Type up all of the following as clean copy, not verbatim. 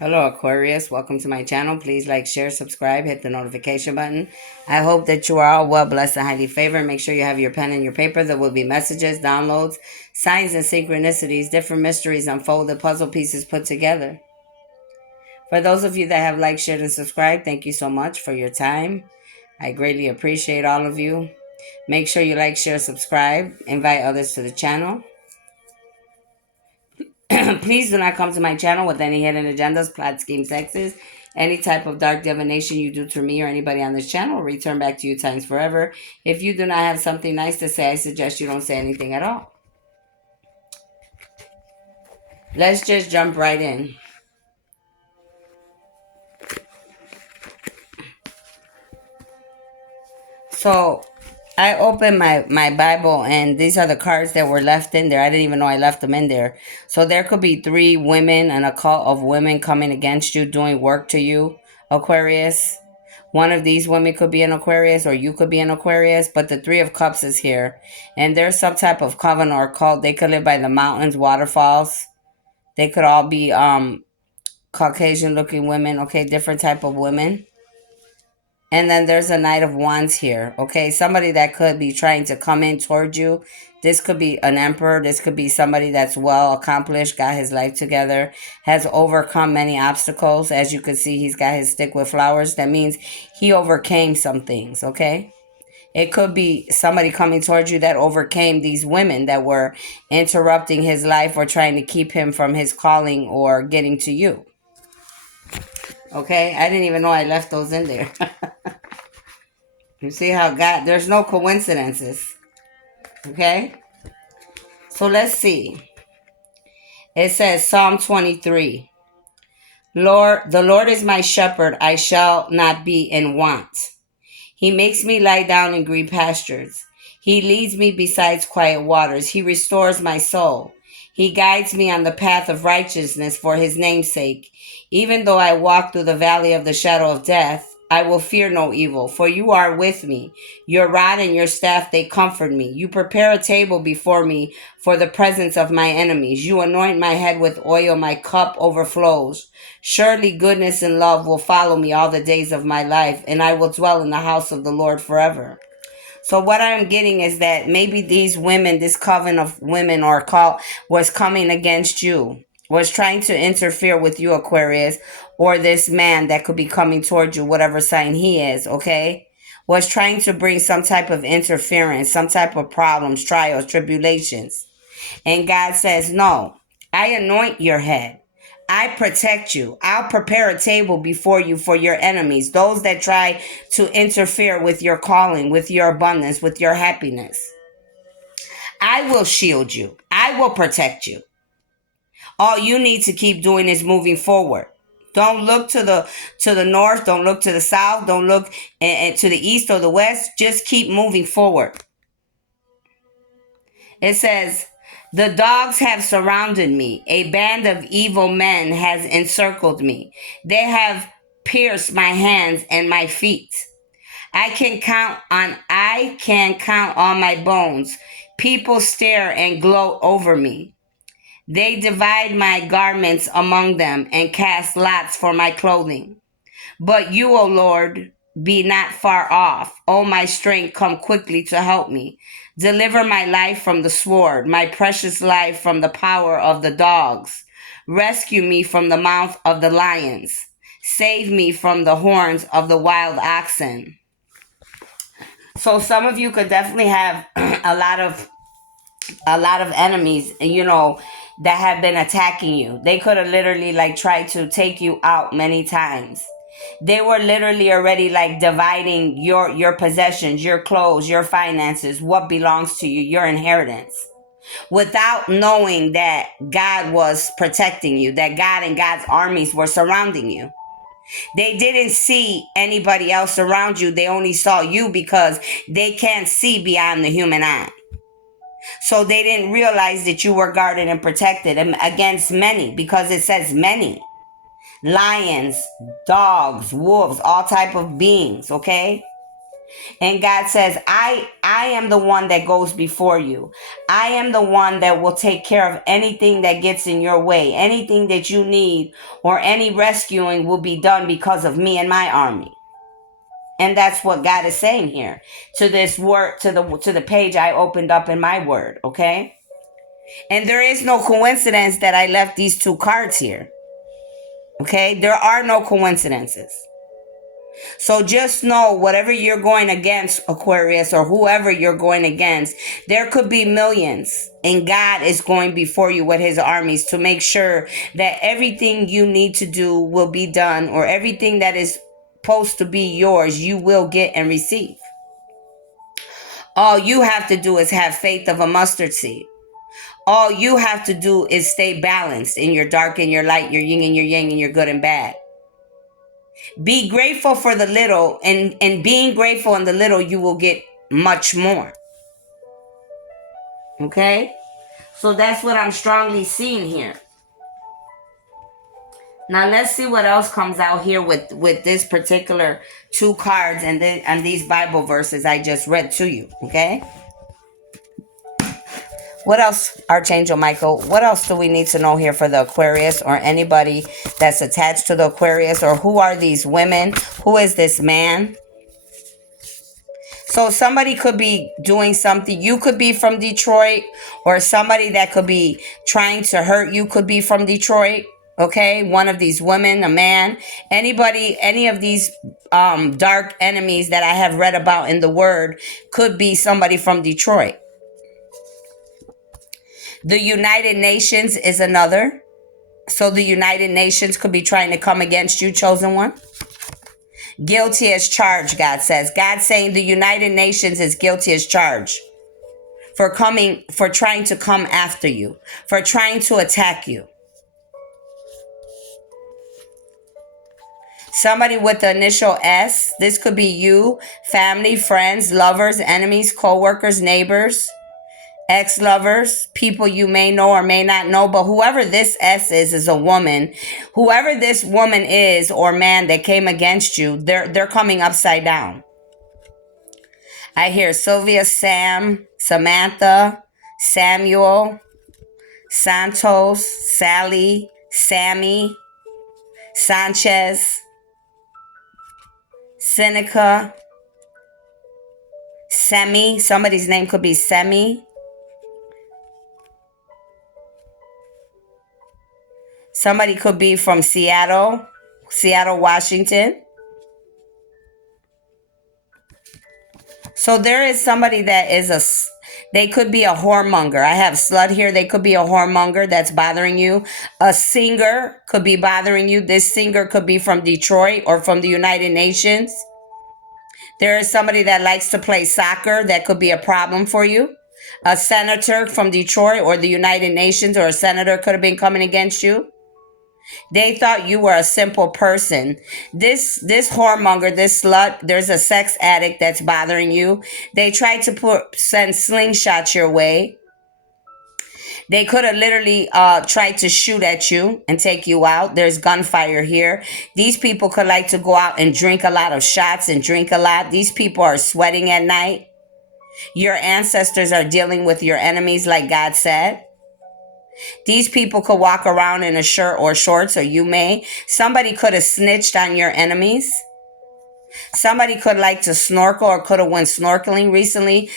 Hello Aquarius, welcome to my channel. Please like, share, subscribe, hit the notification button. I hope that you are all well, blessed, and highly favored. Make sure you have your pen and your paper. There will be messages, downloads, signs and synchronicities, different mysteries unfolded, puzzle pieces put together. For those of you that have liked, shared, and subscribed, thank you so much for your time. I greatly appreciate all of you. Make sure you like, share, subscribe, invite others to the channel. Please do not come to my channel with any hidden agendas, plot schemes, sexes. Any type of dark divination you do to me or anybody on this channel will return back to you times forever. If you do not have something nice to say, I suggest you don't say anything at all. Let's just jump right in. So I opened my Bible and these are the cards that were left in there. I didn't even know I left them in there. So there could be 3 women and a cult of women coming against you, doing work to you, Aquarius. One of these women could be an Aquarius or you could be an Aquarius, but the 3 of Cups is here. And there's some type of coven or cult. They could live by the mountains, waterfalls. They could all be Caucasian looking women, okay, different type of women. And then there's a Knight of Wands here, okay? Somebody that could be trying to come in toward you. This could be an emperor. This could be somebody that's well accomplished, got his life together, has overcome many obstacles. As you can see, he's got his stick with flowers. That means he overcame some things, okay? It could be somebody coming towards you that overcame these women that were interrupting his life or trying to keep him from his calling or getting to you. Okay? I didn't even know I left those in there. You see how God, there's no coincidences. Okay? So let's see. It says Psalm 23. The Lord is my shepherd, I shall not be in want. He makes me lie down in green pastures. He leads me beside quiet waters. He restores my soul. He guides me on the path of righteousness for his name's sake. Even though I walk through the valley of the shadow of death, I will fear no evil, for you are with me. Your rod and your staff, they comfort me. You prepare a table before me for the presence of my enemies. You anoint my head with oil, my cup overflows. Surely goodness and love will follow me all the days of my life, and I will dwell in the house of the Lord forever. So what I'm getting is that maybe these women, this coven of women or cult was coming against you, was trying to interfere with you, Aquarius, or this man that could be coming towards you, whatever sign he is, okay? Was trying to bring some type of interference, some type of problems, trials, tribulations. And God says, no, I anoint your head. I protect you. I'll prepare a table before you for your enemies, those that try to interfere with your calling, with your abundance, with your happiness. I will shield you. I will protect you. All you need to keep doing is moving forward. Don't look to the north. Don't look to the south. Don't look to the east or the west. Just keep moving forward. It says, the dogs have surrounded me. A band of evil men has encircled me. They have pierced my hands and my feet. I can count on my bones. People stare and gloat over me. They divide my garments among them and cast lots for my clothing. But you, O Lord, be not far off. O my strength, come quickly to help me. Deliver my life from the sword, my precious life from the power of the dogs. Rescue me from the mouth of the lions. Save me from the horns of the wild oxen. So some of you could definitely have a lot of enemies, that have been attacking you. They could have literally tried to take you out many times. They were literally already dividing your possessions, your clothes, your finances, what belongs to you, your inheritance, without knowing that God was protecting you, that God and God's armies were surrounding you. They didn't see anybody else around you. They only saw you because they can't see beyond the human eye. So they didn't realize that you were guarded and protected against many, because it says many. Lions, dogs, wolves, all type of beings, okay? And God says, I am the one that goes before you. I am the one that will take care of anything that gets in your way. Anything that you need or any rescuing will be done because of me and my army. And that's what God is saying here to this word, to the page I opened up in my word, okay? And there is no coincidence that I left these two cards here. Okay? There are no coincidences. So just know whatever you're going against, Aquarius, or whoever you're going against, there could be millions. And God is going before you with his armies to make sure that everything you need to do will be done, or everything that is supposed to be yours, you will get and receive. All you have to do is have faith of a mustard seed. All you have to do is stay balanced in your dark and your light, your yin and your yang, and your good and bad. Be grateful for the little, and being grateful in the little, you will get much more. Okay? So that's what I'm strongly seeing here. Now let's see what else comes out here with this particular two cards and these Bible verses I just read to you. Okay? What else, Archangel Michael? What else do we need to know here for the Aquarius or anybody that's attached to the Aquarius? Or who are these women? Who is this man? So somebody could be doing something. You could be from Detroit, or somebody that could be trying to hurt you could be from Detroit. Okay, one of these women, a man, anybody, any of these dark enemies that I have read about in the word could be somebody from Detroit. The United Nations is another. So the United Nations could be trying to come against you, chosen one. Guilty as charged, God says. God's saying the United Nations is guilty as charged for trying to come after you, for trying to attack you. Somebody with the initial S. This could be you, family, friends, lovers, enemies, co-workers, neighbors, ex-lovers, people you may know or may not know, but whoever this S is a woman. Whoever this woman is or man that came against you, they're coming upside down. I hear Sylvia, Sam, Samantha, Samuel, Santos, Sally, Sammy, Sanchez, Seneca, Semi. Somebody's name could be Semi. Somebody could be from Seattle, Washington. So there is somebody that is they could be a whoremonger. I have slut here. They could be a whoremonger that's bothering you. A singer could be bothering you. This singer could be from Detroit or from the United Nations. There is somebody that likes to play soccer that could be a problem for you. A senator from Detroit or the United Nations, or a senator could have been coming against you. They thought you were a simple person. This whoremonger, this slut, there's a sex addict that's bothering you. They tried to send slingshots your way. They could have literally tried to shoot at you and take you out. There's gunfire here. These people could like to go out and drink a lot of shots and drink a lot. These people are sweating at night. Your ancestors are dealing with your enemies like God said. These people could walk around in a shirt or shorts, or you may. Somebody could have snitched on your enemies. Somebody could like to snorkel or could have went snorkeling recently.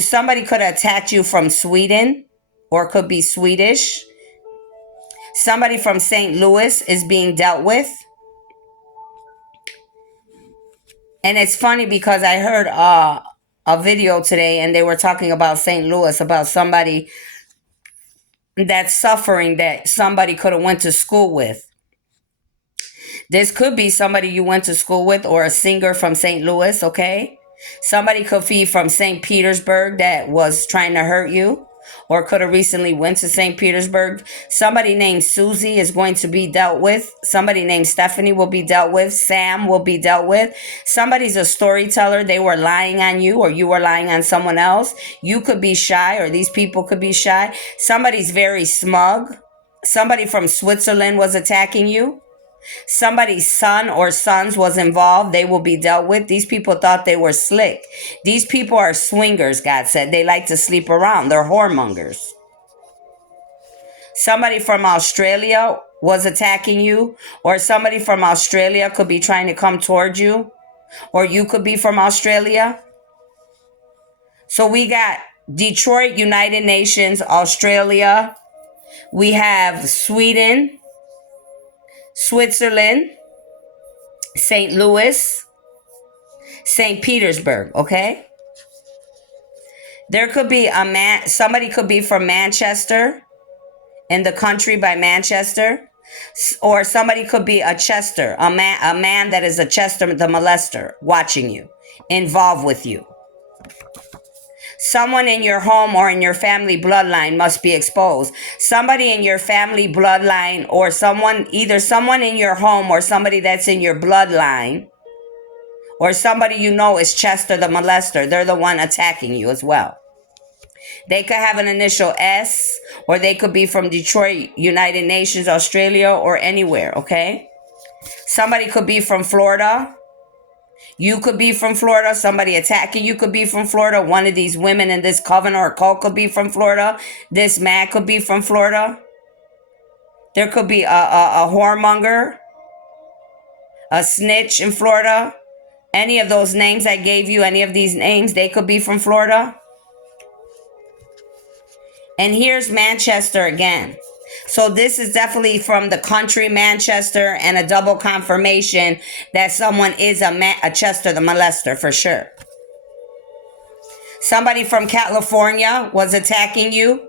Somebody could have attacked you from Sweden or could be Swedish. Somebody from St. Louis is being dealt with. And it's funny because I heard a video today and they were talking about St. Louis, about somebody that's suffering that somebody could have went to school with. This could be somebody you went to school with, or a singer from St. Louis, okay? Somebody could be from St. Petersburg that was trying to hurt you, or could have recently went to St. Petersburg. Somebody named Susie is going to be dealt with. Somebody named Stephanie will be dealt with. Sam will be dealt with. Somebody's a storyteller. They were lying on you, or you were lying on someone else. You could be shy, or these people could be shy. Somebody's very smug. Somebody from Switzerland was attacking you. Somebody's son or sons was involved. They will be dealt with. These people thought they were slick. These people are swingers, God said. They like to sleep around. They're whoremongers. Somebody from Australia was attacking you, or somebody from Australia could be trying to come towards you, or you could be from Australia. So we got Detroit, United Nations, Australia. We have Sweden, Switzerland, St. Louis, St. Petersburg, okay? There could be somebody could be from Manchester, in the country by Manchester, or somebody could be a Chester, a man that is a Chester the molester watching you, involved with you. Someone in your home or in your family bloodline must be exposed. Somebody in your family bloodline, or either someone in your home or somebody that's in your bloodline, or somebody you know is Chester the molester. They're the one attacking you as well. They could have an initial S, or they could be from Detroit, United Nations, Australia, or anywhere, okay? Somebody could be from Florida. You could be from Florida. Somebody attacking you could be from Florida. One of these women in this coven or cult could be from Florida. This man could be from Florida. There could be a whoremonger, a snitch in Florida. Any of those names I gave you, any of these names, they could be from Florida. And here's Manchester again. So this is definitely from the country Manchester, and a double confirmation that someone is a Chester the molester for sure. Somebody from California was attacking you.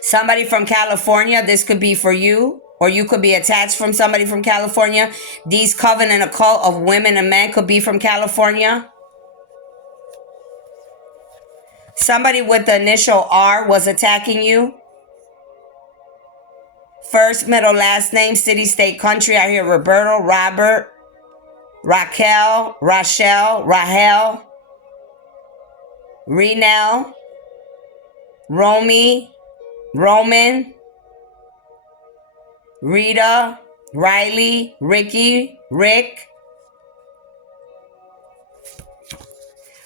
Somebody from California, this could be for you, or you could be attached from somebody from California. These coven and occult of women and men could be from California. Somebody with the initial R was attacking you. First, middle, last name, city, state, country. I hear Roberto, Robert, Raquel, Rachel, Rahel, Renel, Romy, Roman, Rita, Riley, Ricky, Rick,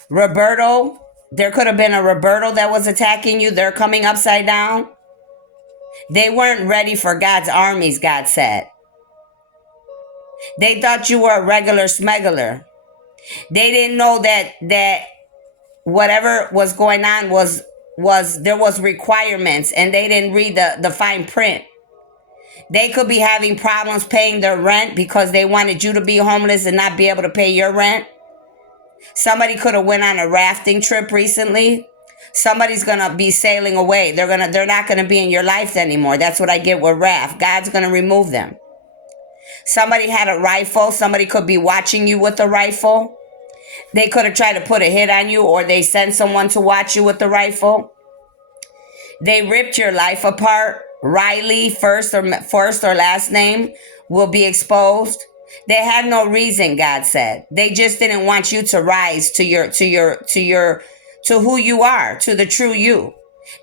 Roberto. There could have been a Roberto that was attacking you. They're coming upside down. They weren't ready for God's armies, God said. They thought you were a regular smuggler. They didn't know that whatever was going on was there was requirements, and they didn't read the fine print. They could be having problems paying their rent because they wanted you to be homeless and not be able to pay your rent. Somebody could have went on a rafting trip recently. Somebody's gonna be sailing away. They're not gonna be in your life anymore. That's what I get with raft. God's gonna remove them. Somebody had a rifle. Somebody could be watching you with a rifle. They could have tried to put a hit on you, or they sent someone to watch you with the rifle. They ripped your life apart. Riley, first or last name, will be exposed. They had no reason, God said. They just didn't want you to rise to who you are, to the true you.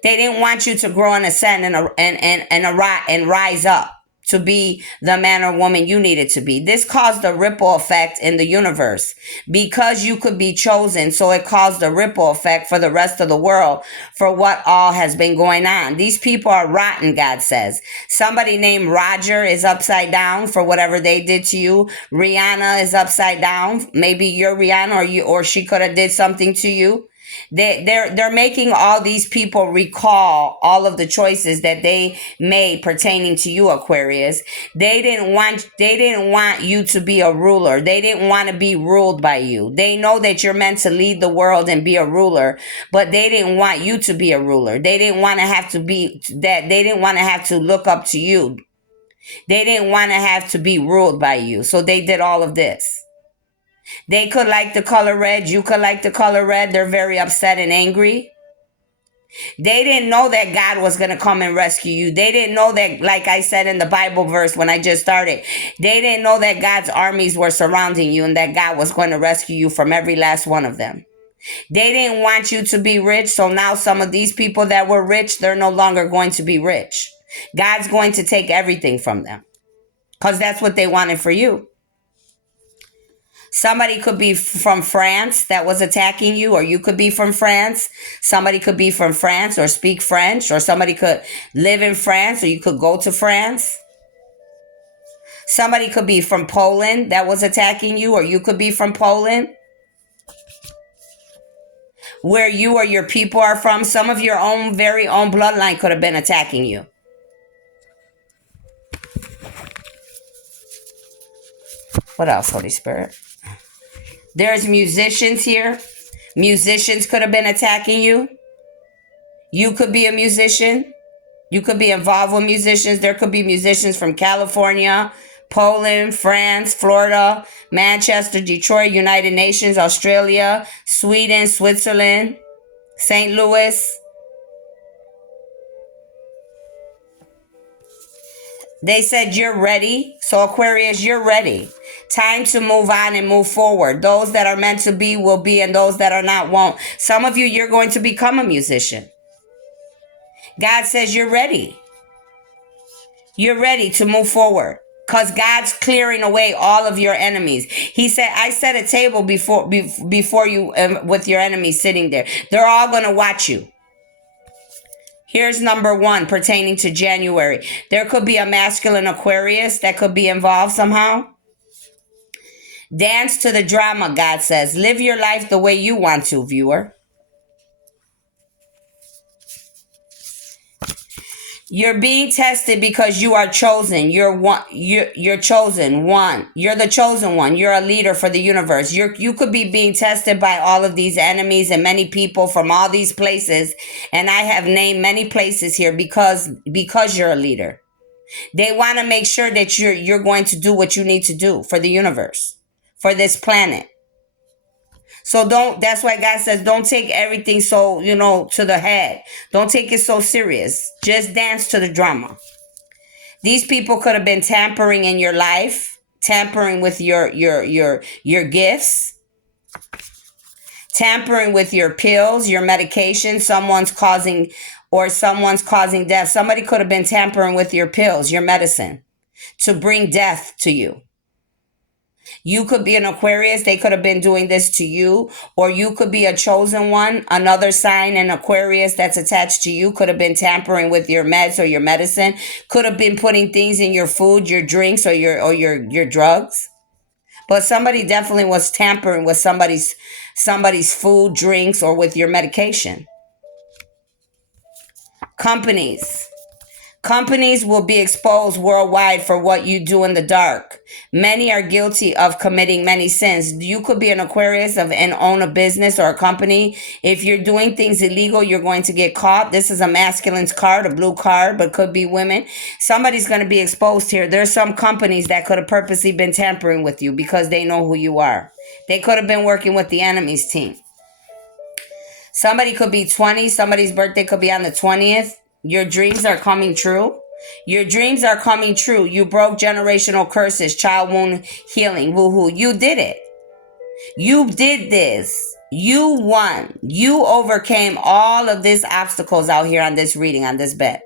They didn't want you to grow and ascend and rise up to be the man or woman you needed to be. This caused a ripple effect in the universe because you could be chosen. So it caused a ripple effect for the rest of the world for what all has been going on. These people are rotten, God says. Somebody named Roger is upside down for whatever they did to you. Rihanna is upside down. Maybe you're Rihanna, or she could have did something to you. They're making all these people recall all of the choices that they made pertaining to you, Aquarius. They didn't want you to be a ruler. They didn't want to be ruled by you. They know that you're meant to lead the world and be a ruler, but they didn't want you to be a ruler. They didn't want to have to be that. They didn't want to have to look up to you. They didn't want to have to be ruled by you. So they did all of this. They could like the color red. You could like the color red. They're very upset and angry. They didn't know that God was going to come and rescue you. They didn't know that, like I said in the Bible verse when I just started, they didn't know that God's armies were surrounding you and that God was going to rescue you from every last one of them. They didn't want you to be rich. So now some of these people that were rich, they're no longer going to be rich. God's going to take everything from them. because that's what they wanted for you. Somebody could be from France that was attacking you, or you could be from France. Somebody could be from France or speak French, or somebody could live in France, or you could go to France. Somebody could be from Poland that was attacking you, or you could be from Poland. Where you or your people are from, some of your own very own bloodline could have been attacking you. What else, Holy Spirit? There's musicians here. Musicians could have been attacking you. You could be a musician. You could be involved with musicians. There could be musicians from California, Poland, France, Florida, Manchester, Detroit, United Nations, Australia, Sweden, Switzerland, St. Louis. They said you're ready. So Aquarius, you're ready. Time to move on and move forward. Those that are meant to be will be, and those that are not won't. Some of you, you're going to become a musician. God says you're ready. You're ready to move forward because God's clearing away all of your enemies. He said, I set a table before you with your enemies sitting there. They're all going to watch you. Here's number 1 pertaining to January. There could be a masculine Aquarius that could be involved somehow. Dance to the drama, God says. Live your life the way you want to, viewer. You're being tested because you are chosen. You're one. You're chosen one. You're the chosen one. You're a leader for the universe. You could be being tested by all of these enemies and many people from all these places. And I have named many places here because you're a leader. They want to make sure that you're going to do what you need to do for the universe, for this planet. So that's why God says, don't take everything so, to the head. Don't take it so serious. Just dance to the drama. These people could have been tampering in your life, tampering with your gifts, tampering with your pills, your medication. Someone's causing death. Somebody could have been tampering with your pills, your medicine, to bring death to you. You could be an Aquarius. They could have been doing this to you. Or you could be a chosen one. Another sign, an Aquarius that's attached to you, could have been tampering with your meds or your medicine. Could have been putting things in your food, your drinks, or your drugs. But somebody definitely was tampering with somebody's food, drinks, or with your medication. Companies will be exposed worldwide for what you do in the dark. Many are guilty of committing many sins. You could be an Aquarius and own a business or a company. If you're doing things illegal, you're going to get caught. This is a masculine's card, a blue card, but could be women. Somebody's going to be exposed here. There's some companies that could have purposely been tampering with you because they know who you are. They could have been working with the enemy's team. Somebody could be 20. Somebody's birthday could be on the 20th. Your dreams are coming true. Your dreams are coming true. You broke generational curses, child wound healing. Woohoo. You did it. You did this. You won. You overcame all of these obstacles out here on this reading, on this bed.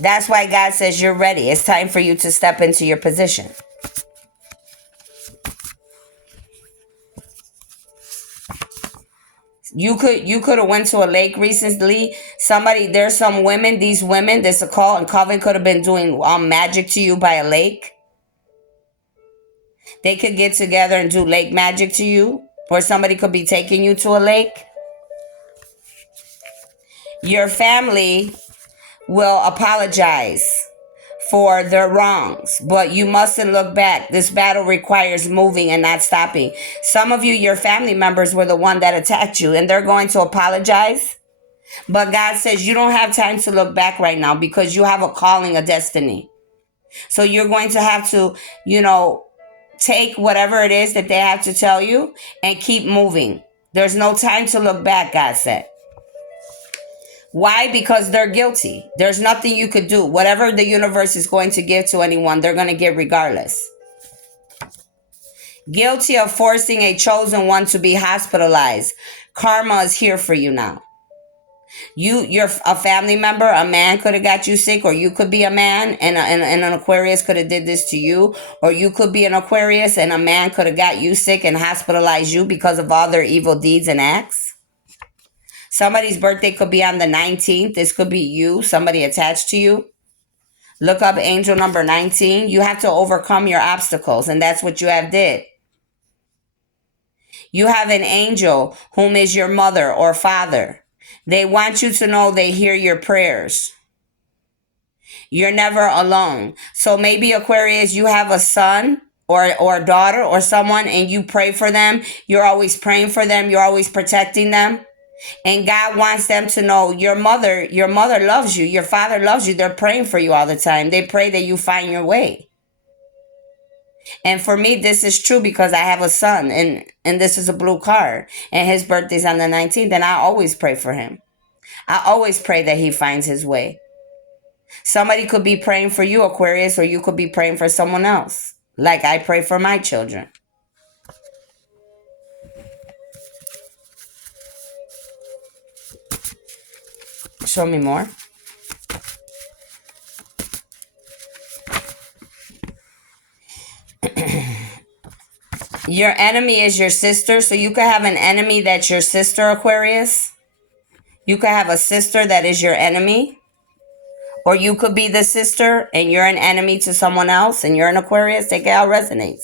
That's why God says you're ready. It's time for you to step into your position. You could have went to a lake recently. There's some women, these women, this occult and coven could have been doing magic to you by a lake. They could get together and do lake magic to you, or somebody could be taking you to a lake. Your family will apologize for their wrongs, but you mustn't look back. This battle requires moving and not stopping. Some of you, your family members were the one that attacked you, and they're going to apologize. But God says you don't have time to look back right now because you have a calling, a destiny. So you're going to have to, take whatever it is that they have to tell you and keep moving. There's no time to look back, God said. Why? Because they're guilty. There's nothing you could do. Whatever the universe is going to give to anyone, they're going to get regardless. Guilty of forcing a chosen one to be hospitalized. Karma is here for you now. You're a family member, a man could have got you sick, or you could be a man and an Aquarius could have did this to you, or you could be an Aquarius and a man could have got you sick and hospitalized you because of all their evil deeds and acts. Somebody's birthday could be on the 19th. This could be you, somebody attached to you. Look up angel number 19. You have to overcome your obstacles, and that's what you have did. You have an angel whom is your mother or father. They want you to know they hear your prayers. You're never alone. So maybe Aquarius, you have a son or a daughter or someone and you pray for them. You're always praying for them. You're always protecting them. And God wants them to know your mother loves you. Your father loves you. They're praying for you all the time. They pray that you find your way. And for me, this is true because I have a son and this is a blue card and his birthday's on the 19th and I always pray for him. I always pray that he finds his way. Somebody could be praying for you, Aquarius, or you could be praying for someone else. Like I pray for my children. Show me more. Your enemy is your sister. So you could have an enemy that's your sister, Aquarius. You could have a sister that is your enemy. Or you could be the sister and you're an enemy to someone else and you're an Aquarius. Take it how it resonates.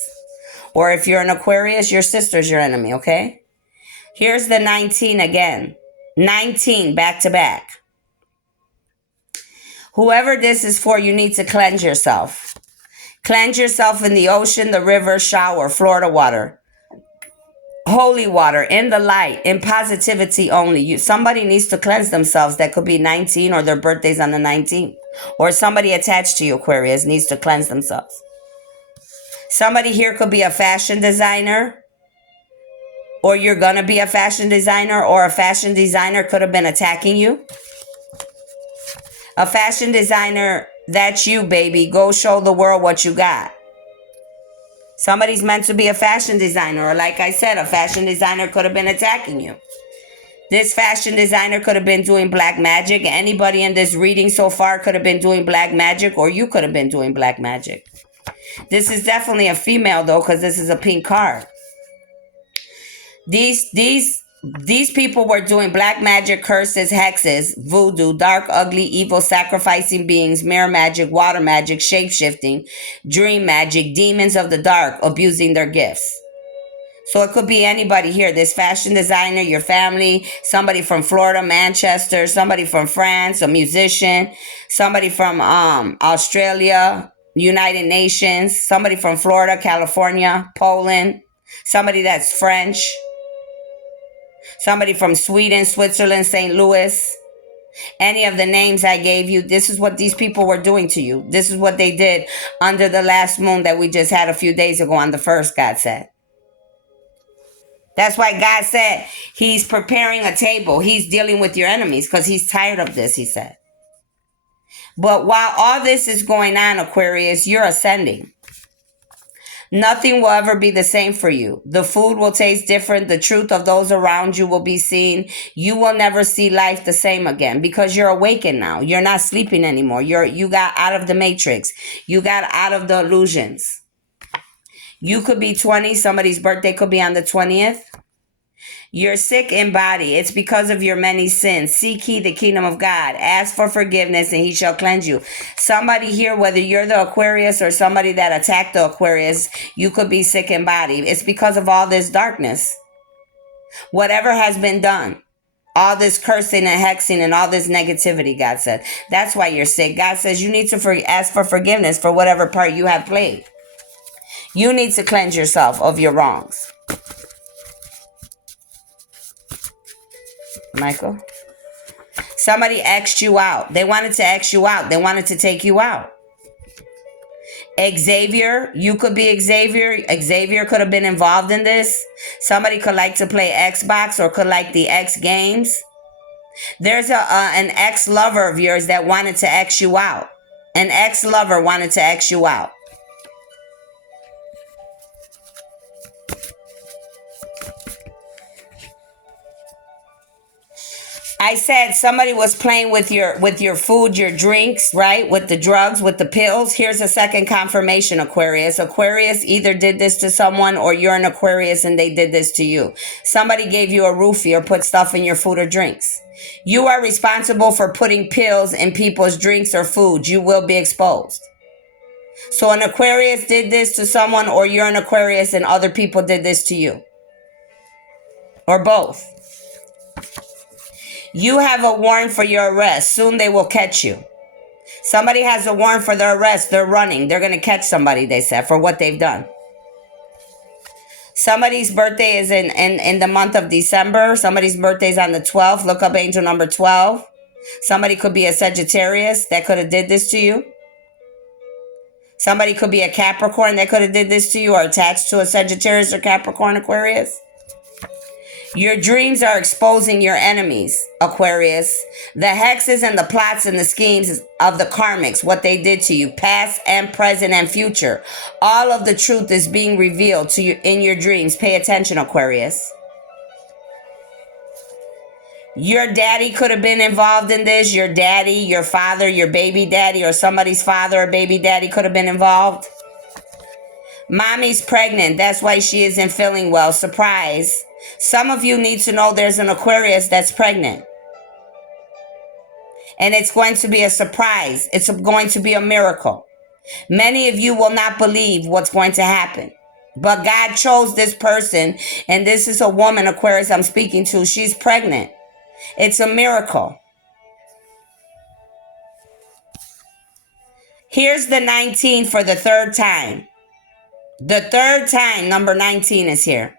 Or if you're an Aquarius, your sister's your enemy, okay? Here's the 19 again. 19 back to back. Whoever this is for, you need to cleanse yourself. Cleanse yourself in the ocean, the river, shower, Florida water. Holy water, in the light, in positivity only. Somebody needs to cleanse themselves. That could be 19 or their birthday's on the 19th. Or somebody attached to you, Aquarius, needs to cleanse themselves. Somebody here could be a fashion designer. Or you're going to be a fashion designer. Or a fashion designer could have been attacking you. A fashion designer, that's you, baby. Go show the world what you got. Somebody's meant to be a fashion designer, or like I said, a fashion designer could have been attacking you. This fashion designer could have been doing black magic. Anybody in this reading so far could have been doing black magic, or you could have been doing black magic. This is definitely a female, though, because this is a pink card. These people were doing black magic, curses, hexes, voodoo, dark, ugly, evil, sacrificing beings, mirror magic, water magic, shape-shifting, dream magic, demons of the dark, abusing their gifts. So it could be anybody here. This fashion designer, your family, somebody from Florida, Manchester, somebody from France, a musician, somebody from Australia, United Nations, somebody from Florida, California, Poland, somebody that's French. Somebody from Sweden, Switzerland, St. Louis. Any of the names I gave you, this is what these people were doing to you. This is what they did under the last moon that we just had a few days ago on the 1st, God said. That's why God said he's preparing a table. He's dealing with your enemies because he's tired of this, he said. But while all this is going on, Aquarius, you're ascending. Nothing will ever be the same for you. The food will taste different. The truth of those around you will be seen. You will never see life the same again because you're awakened now. You're not sleeping anymore. You got out of the matrix. You got out of the illusions. You could be 20. Somebody's birthday could be on the 20th. You're sick in body. It's because of your many sins. Seek ye the kingdom of God. Ask for forgiveness and he shall cleanse you. Somebody here, whether you're the Aquarius or somebody that attacked the Aquarius, you could be sick in body. It's because of all this darkness. Whatever has been done, all this cursing and hexing and all this negativity, God said. That's why you're sick. God says you need to ask for forgiveness for whatever part you have played. You need to cleanse yourself of your wrongs. Michael? Somebody X'd you out. They wanted to X you out. They wanted to take you out. Xavier, you could be Xavier. Xavier could have been involved in this. Somebody could like to play Xbox or could like the X games. There's an ex-lover of yours that wanted to X you out. An ex-lover wanted to X you out. I said somebody was playing with your food, your drinks, right? With the drugs, with the pills. Here's a second confirmation, Aquarius. Aquarius either did this to someone or you're an Aquarius and they did this to you. Somebody gave you a roofie or put stuff in your food or drinks. You are responsible for putting pills in people's drinks or food. You will be exposed. So an Aquarius did this to someone or you're an Aquarius and other people did this to you. Or both. You have a warrant for your arrest. Soon they will catch you. Somebody has a warrant for their arrest. They're running. They're going to catch somebody, they said, for what they've done. Somebody's birthday is in the month of December. Somebody's birthday is on the 12th. Look up angel number 12. Somebody could be a Sagittarius that could have did this to you. Somebody could be a Capricorn that could have did this to you or attached to a Sagittarius or Capricorn, Aquarius. Your dreams are exposing your enemies, Aquarius. The hexes and the plots and the schemes of the karmics, what they did to you, past and present and future. All of the truth is being revealed to you in your dreams. Pay attention, Aquarius. Your daddy could have been involved in this. Your daddy, your father, your baby daddy, or somebody's father or baby daddy could have been involved. Mommy's pregnant. That's why she isn't feeling well. Surprise. Some of you need to know there's an Aquarius that's pregnant. And it's going to be a surprise. It's going to be a miracle. Many of you will not believe what's going to happen. But God chose this person. And this is a woman, Aquarius, I'm speaking to. She's pregnant. It's a miracle. Here's the 19 for the third time. The third time, number 19 is here.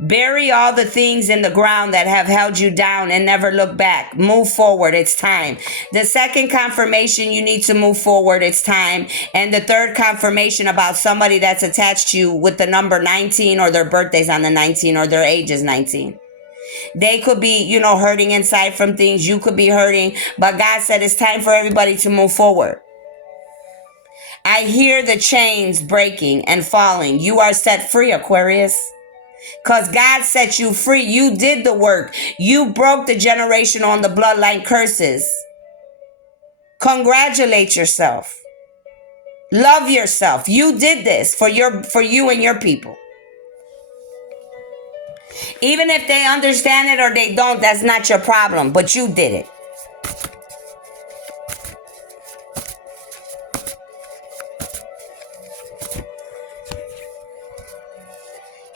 Bury all the things in the ground that have held you down and never look back. Move forward. It's time. The second confirmation, you need to move forward. It's time. And the third confirmation about somebody that's attached to you with the number 19 or their birthday's on the 19 or their age is 19. They could be, hurting inside from things. You could be hurting. But God said it's time for everybody to move forward. I hear the chains breaking and falling. You are set free, Aquarius. Because God set you free. You did the work. You broke the generation on the bloodline curses. Congratulate yourself. Love yourself. You did this for you and your people. Even if they understand it or they don't, that's not your problem. But you did it.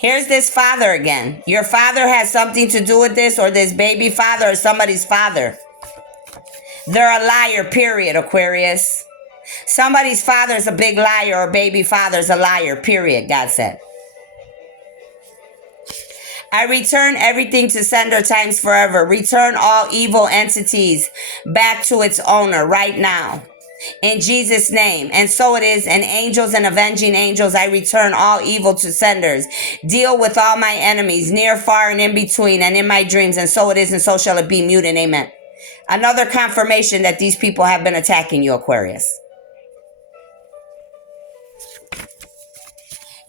Here's this father again. Your father has something to do with this, or this baby father or somebody's father. They're a liar, period, Aquarius. Somebody's father is a big liar or baby father's a liar, period, God said. I return everything to sender times forever. Return all evil entities back to its owner right now. In Jesus' name. And so it is. And angels and avenging angels, I return all evil to senders. Deal with all my enemies, near, far, and in between, and in my dreams. And so it is, and so shall it be. Mute and amen. Another confirmation that these people have been attacking you, Aquarius.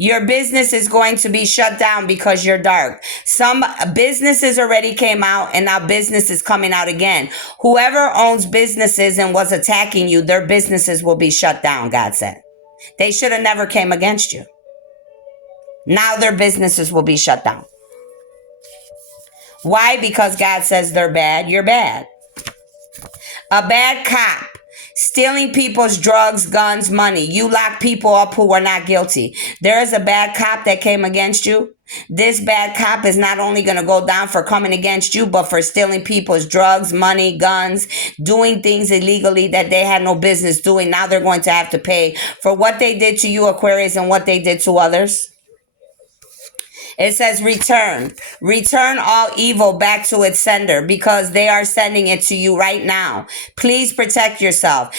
Your business is going to be shut down because you're dark. Some businesses already came out and now business is coming out again. Whoever owns businesses and was attacking you, their businesses will be shut down, God said. They should have never came against you. Now their businesses will be shut down. Why? Because God says they're bad. You're bad. A bad cop. Stealing people's drugs, guns, money. You lock people up who are not guilty. There is a bad cop that came against you. This bad cop is not only going to go down for coming against you, but for stealing people's drugs, money, guns, doing things illegally that they had no business doing. Now they're going to have to pay for what they did to you, Aquarius, and what they did to others. It says return. Return all evil back to its sender because they are sending it to you right now. Please protect yourself.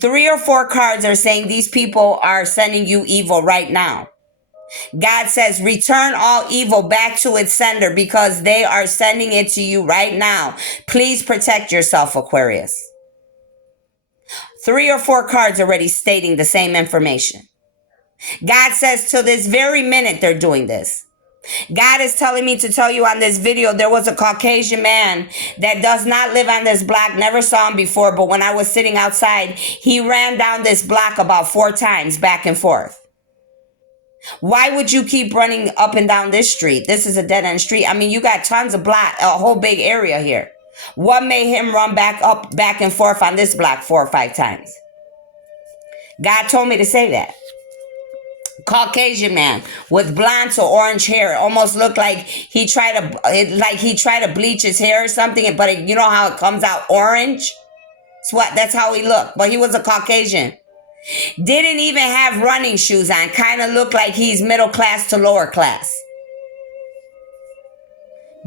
3 or 4 cards are saying these people are sending you evil right now. God says return all evil back to its sender because they are sending it to you right now. Please protect yourself, Aquarius. 3 or 4 cards already stating the same information. God says to this very minute they're doing this. God is telling me to tell you on this video, there was a Caucasian man that does not live on this block. Never saw him before, but when I was sitting outside, he ran down this block about 4 times back and forth. Why would you keep running up and down this street? This is a dead-end street. I mean, you got tons of block, a whole big area here. What made him run back and forth on this block 4 or 5 times? God told me to say that. Caucasian man with blonde to orange hair, almost looked like he tried to bleach his hair or something, but you know how it comes out orange? That's how he looked. But he was a Caucasian. Didn't even have running shoes on. Kind of looked like he's middle class to lower class.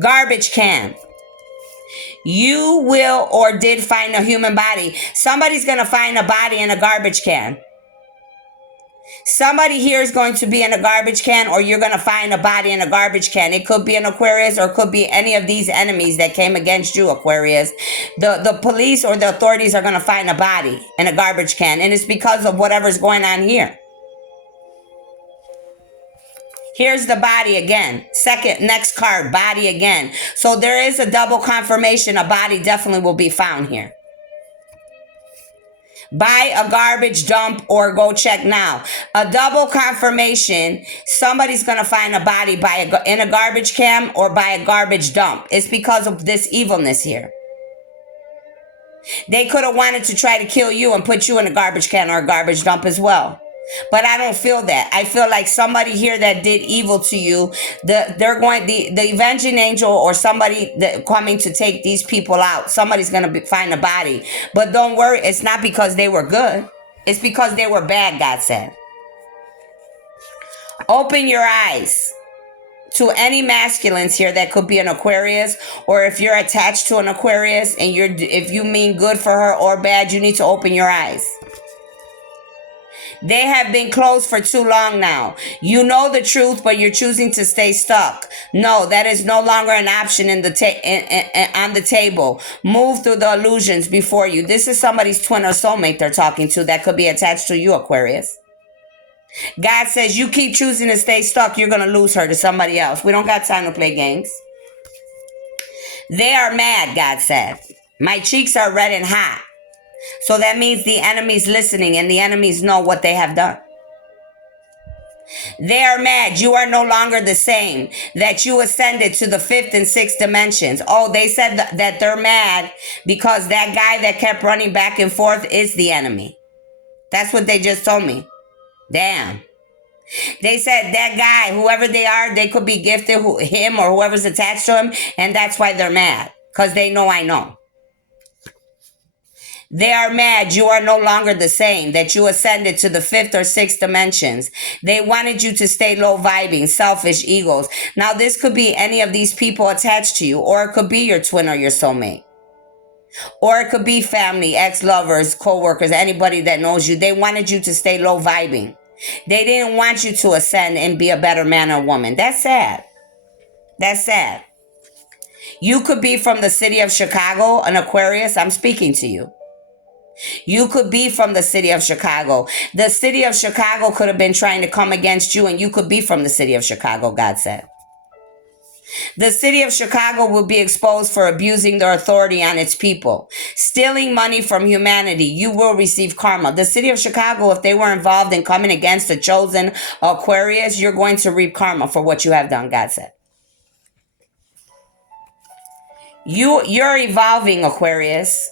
Garbage can. You will or did find a human body. Somebody's going to find a body in a garbage can. Somebody here is going to be in a garbage can, or you're going to find a body in a garbage can. It could be an Aquarius, or it could be any of these enemies that came against you, Aquarius. The police or the authorities are going to find a body in a garbage can, and it's because of whatever's going on here. Here's the body again. Next card, body again. So there is a double confirmation. A body definitely will be found here. Buy a garbage dump or go check now. A double confirmation. Somebody's going to find a body in a garbage can or by a garbage dump. It's because of this evilness here. They could have wanted to try to kill you and put you in a garbage can or a garbage dump as well. But I don't feel that. I feel like somebody here that did evil to you, the avenging angel or somebody coming to take these people out. Somebody's going to find a body. But don't worry, it's not because they were good. It's because they were bad, God said. Open your eyes to any masculines here that could be an Aquarius, or if you're attached to an Aquarius and if you mean good for her or bad, you need to open your eyes. They have been closed for too long now. You know the truth, but you're choosing to stay stuck. No, that is no longer an option on the table. Move through the illusions before you. This is somebody's twin or soulmate they're talking to that could be attached to you, Aquarius. God says you keep choosing to stay stuck, you're going to lose her to somebody else. We don't got time to play games. They are mad, God said. My cheeks are red and hot. So that means the enemy's listening and the enemies know what they have done. They are mad. You are no longer the same. That you ascended to the 5th and 6th dimensions. Oh, they said that they're mad because that guy that kept running back and forth is the enemy. That's what they just told me. Damn. They said that guy, whoever they are, they could be gifted, him or whoever's attached to him, and that's why they're mad. Because they know I know. They are mad. You are no longer the same. That you ascended to the 5th or 6th dimensions. They wanted you to stay low vibing, selfish egos. Now, this could be any of these people attached to you, or it could be your twin or your soulmate. Or it could be family, ex-lovers, co-workers, anybody that knows you. They wanted you to stay low vibing. They didn't want you to ascend and be a better man or woman. That's sad. That's sad. You could be from the city of Chicago, an Aquarius. I'm speaking to you. You could be from the city of Chicago. The city of Chicago could have been trying to come against you, and you could be from the city of Chicago, God said. The city of Chicago will be exposed for abusing their authority on its people, stealing money from humanity. You will receive karma. The city of Chicago, if they were involved in coming against the chosen Aquarius, you're going to reap karma for what you have done, God said. You're evolving, Aquarius.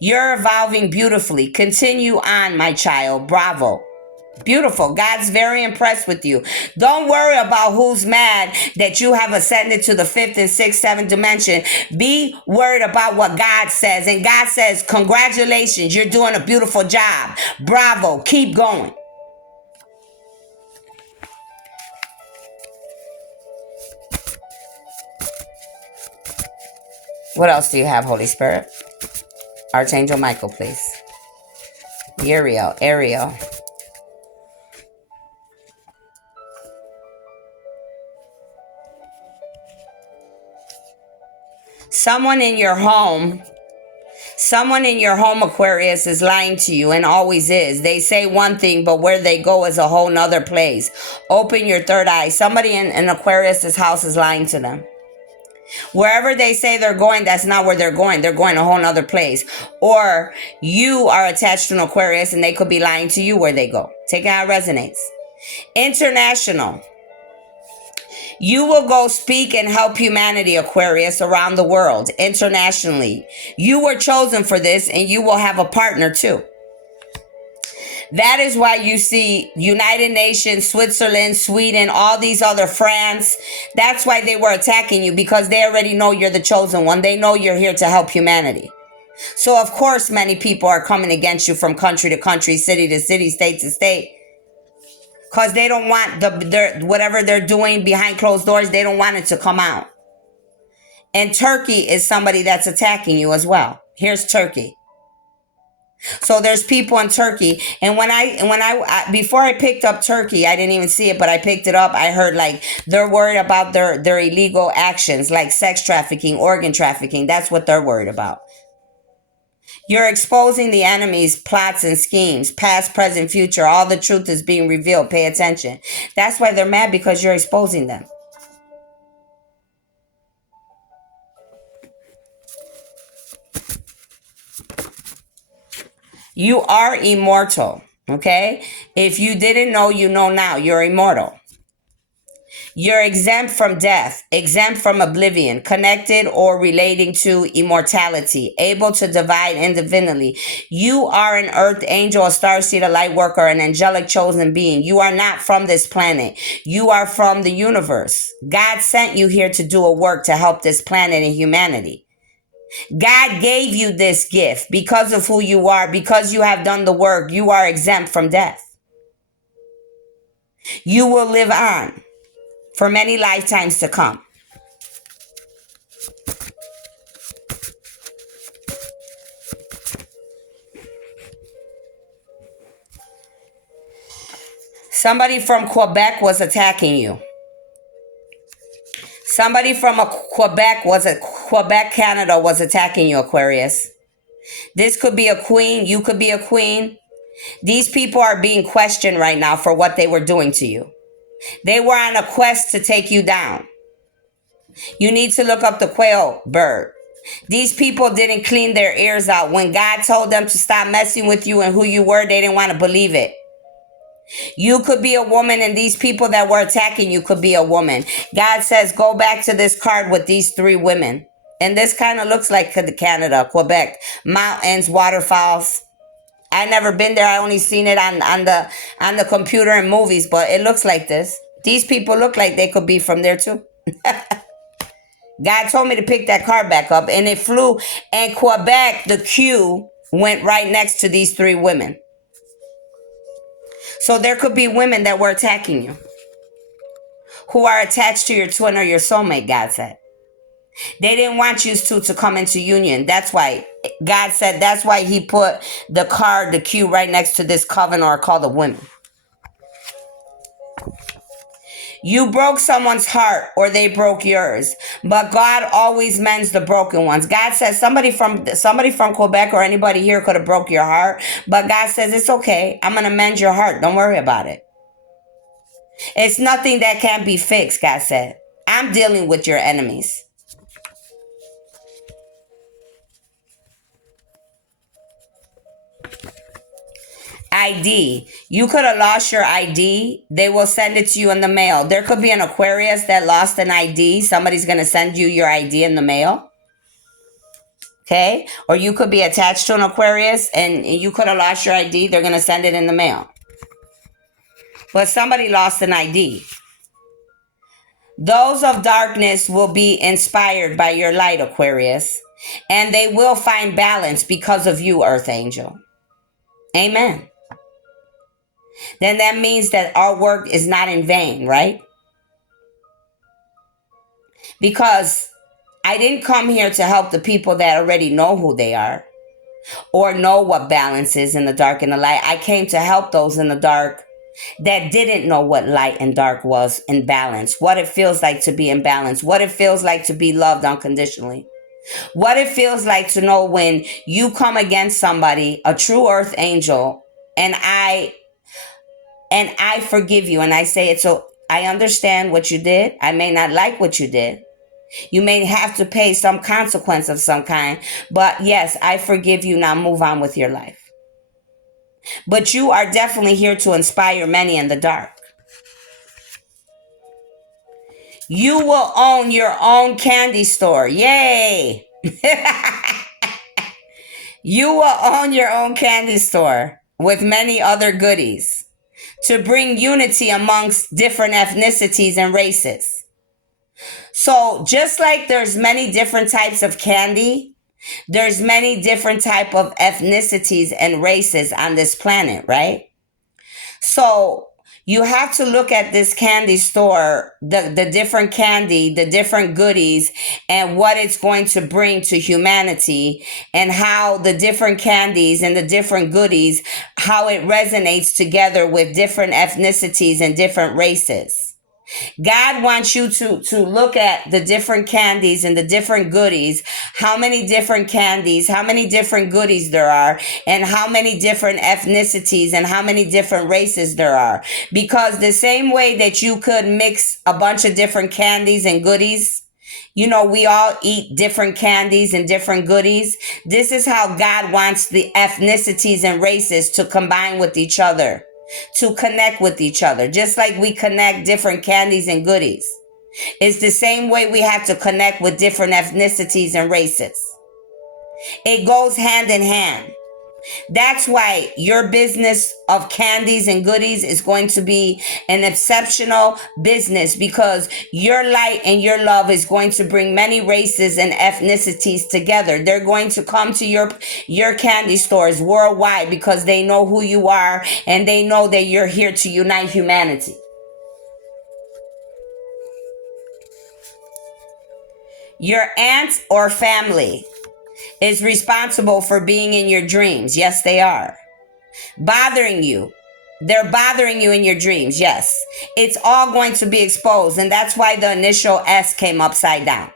You're evolving beautifully. Continue on, my child. Bravo. Beautiful. God's very impressed with you. Don't worry about who's mad that you have ascended to the 5th and 6th, 7th dimension. Be worried about what God says. And God says, congratulations. You're doing a beautiful job. Bravo. Keep going. What else do you have, Holy Spirit? Archangel Michael, please. Ariel. Someone in your home Someone in your home, Aquarius, is lying to you and always is. They say one thing, but where they go is a whole nother place. Open your third eye. Somebody in Aquarius's house is lying to them. Wherever they say they're going, that's not where they're going. They're going a whole nother place. Or you are attached to an Aquarius and they could be lying to you where they go. Take it how it resonates. International. You will go speak and help humanity, Aquarius, around the world, internationally. You were chosen for this and you will have a partner too. That is why you see United Nations, Switzerland, Sweden, all these other, France. That's why they were attacking you, because they already know you're the chosen one. They know you're here to help humanity. So of course, many people are coming against you from country to country, city to city, state to state. Because they don't want whatever they're doing behind closed doors, they don't want it to come out. And Turkey is somebody that's attacking you as well. Here's Turkey. So there's people in Turkey, and when I before I picked up Turkey, I didn't even see it, but I picked it up. I heard like they're worried about their illegal actions, like sex trafficking, organ trafficking. That's what they're worried about. You're exposing the enemy's plots and schemes, past, present, future. All the truth is being revealed. Pay attention. That's why they're mad, because you're exposing them. You are immortal, okay? If you didn't know, you know now. You're immortal. You're exempt from death, exempt from oblivion, connected or relating to immortality, able to divide infinitely. You are an earth angel, a starseed, a light worker, an angelic chosen being. You are not from this planet. You are from the universe. God sent you here to do a work to help this planet and humanity. God gave you this gift because of who you are, because you have done the work. You are exempt from death. You will live on for many lifetimes to come. Somebody from Quebec was attacking you. Somebody from Quebec, Canada was attacking you, Aquarius. This could be a queen. You could be a queen. These people are being questioned right now for what they were doing to you. They were on a quest to take you down. You need to look up the quail bird. These people didn't clean their ears out. When God told them to stop messing with you and who you were, they didn't want to believe it. You could be a woman, and these people that were attacking you could be a woman. God says, go back to this card with these 3 women. And this kind of looks like Canada, Quebec, mountains, waterfalls. I never been there. I only seen it on the computer and movies, but it looks like this. These people look like they could be from there too. God told me to pick that card back up, and it flew. And Quebec, the Q went right next to these 3 women. So there could be women that were attacking you, who are attached to your twin or your soulmate, God said. They didn't want you to come into union. That's why God said, that's why he put the card, the Q, right next to this coven, or called of women. You broke someone's heart, or they broke yours. But God always mends the broken ones. God says somebody from Quebec or anybody here could have broke your heart. But God says, it's okay. I'm going to mend your heart. Don't worry about it. It's nothing that can't be fixed, God said. I'm dealing with your enemies. ID. You could have lost your ID. They will send it to you in the mail. There could be an Aquarius that lost an ID. Somebody's going to send you your ID in the mail. Okay? Or you could be attached to an Aquarius and you could have lost your ID. They're going to send it in the mail. But somebody lost an ID. Those of darkness will be inspired by your light, Aquarius. And they will find balance because of you, Earth Angel. Amen. Then that means that our work is not in vain, right? Because I didn't come here to help the people that already know who they are or know what balance is in the dark and the light. I came to help those in the dark that didn't know what light and dark was in balance, what it feels like to be in balance, what it feels like to be loved unconditionally. What it feels like to know when you come against somebody, a true earth angel, and I forgive you and I say it. So I understand what you did. I may not like what you did. You may have to pay some consequence of some kind, but yes, I forgive you. Now move on with your life. But you are definitely here to inspire many in the dark. You will own your own candy store. Yay! You will own your own candy store with many other goodies to bring unity amongst different ethnicities and races. So just like there's many different types of candy, there's many different type of ethnicities and races on this planet, right? So you have to look at this candy store, the different candy, the different goodies, and what it's going to bring to humanity, and how the different candies and the different goodies, how it resonates together with different ethnicities and different races. God wants you to look at the different candies and the different goodies, how many different candies, how many different goodies there are, and how many different ethnicities and how many different races there are. Because the same way that you could mix a bunch of different candies and goodies, you know, we all eat different candies and different goodies. This is how God wants the ethnicities and races to combine with each other, to connect with each other, just like we connect different candies and goodies. It's the same way we have to connect with different ethnicities and races. It goes hand in hand. That's why your business of candies and goodies is going to be an exceptional business, because your light and your love is going to bring many races and ethnicities together. They're going to come to your candy stores worldwide because they know who you are and they know that you're here to unite humanity. Your aunt or family is responsible for being in your dreams. Yes, they are. Bothering you. They're bothering you in your dreams. Yes. It's all going to be exposed. And that's why the initial S came upside down.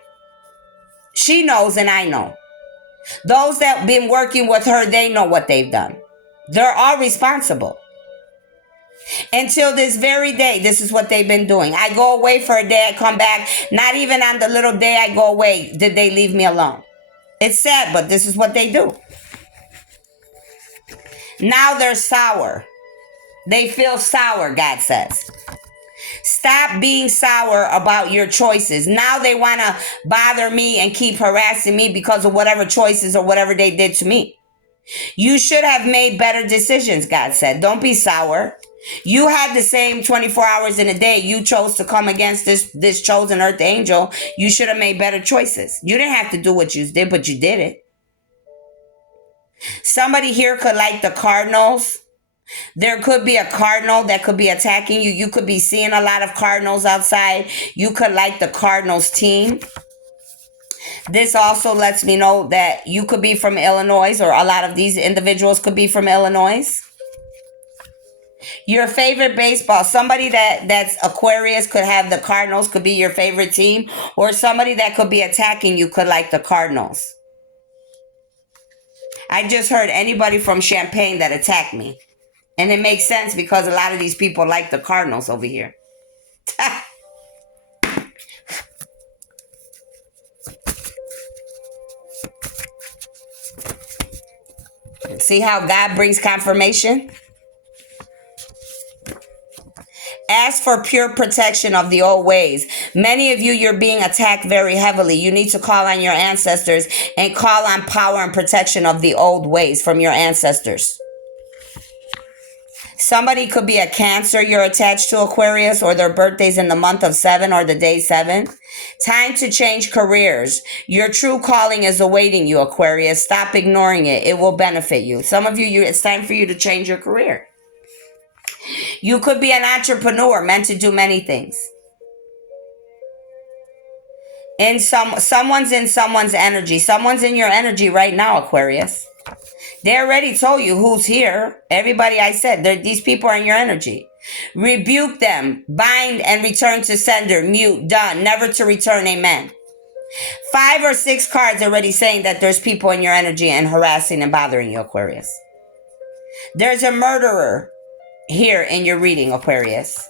She knows and I know. Those that have been working with her, they know what they've done. They're all responsible. Until this very day, this is what they've been doing. I go away for a day, I come back. Not even on the little day I go away did they leave me alone. It's sad, but this is what they do. Now they're sour. They feel sour, God says. Stop being sour about your choices. Now they want to bother me and keep harassing me because of whatever choices or whatever they did to me. You should have made better decisions, God said. Don't be sour. You had the same 24 hours in a day. You chose to come against this chosen earth angel. You should have made better choices. You didn't have to do what you did, but you did it. Somebody here could like the Cardinals. There could be a cardinal that could be attacking you. You could be seeing a lot of cardinals outside. You could like the Cardinals team. This also lets me know that you could be from Illinois, or a lot of these individuals could be from Illinois. Your favorite baseball, somebody that's Aquarius could have the Cardinals, could be your favorite team, or somebody that could be attacking you could like the Cardinals. I just heard anybody from Champaign that attacked me. And it makes sense because a lot of these people like the Cardinals over here. See how God brings confirmation? Ask for pure protection of the old ways. Many of you, you're being attacked very heavily. You need to call on your ancestors and call on power and protection of the old ways from your ancestors. Somebody could be a Cancer you're attached to, Aquarius, or their birthdays in the month of 7 or the day 7. Time to change careers. Your true calling is awaiting you, Aquarius. Stop ignoring it. It will benefit you. Some of you, it's time for you to change your career. You could be an entrepreneur meant to do many things. And someone's in someone's energy. Someone's in your energy right now, Aquarius. They already told you who's here. Everybody I said, these people are in your energy. Rebuke them. Bind and return to sender. Mute. Done. Never to return. Amen. 5 or 6 cards already saying that there's people in your energy and harassing and bothering you, Aquarius. There's a murderer here in your reading, Aquarius.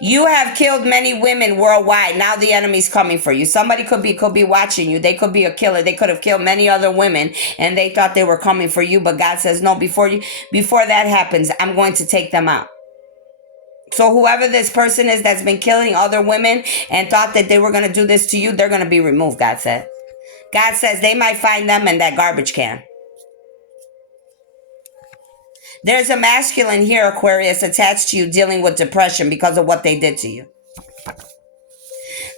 You have killed many women worldwide. Now the enemy's coming for you. Somebody could be watching you. They could be a killer. They could have killed many other women and they thought they were coming for you, but God says, no, before that happens, I'm going to take them out. So whoever this person is that's been killing other women and thought that they were going to do this to you, they're going to be removed, God said. God says they might find them in that garbage can. There's a masculine here, Aquarius, attached to you dealing with depression because of what they did to you.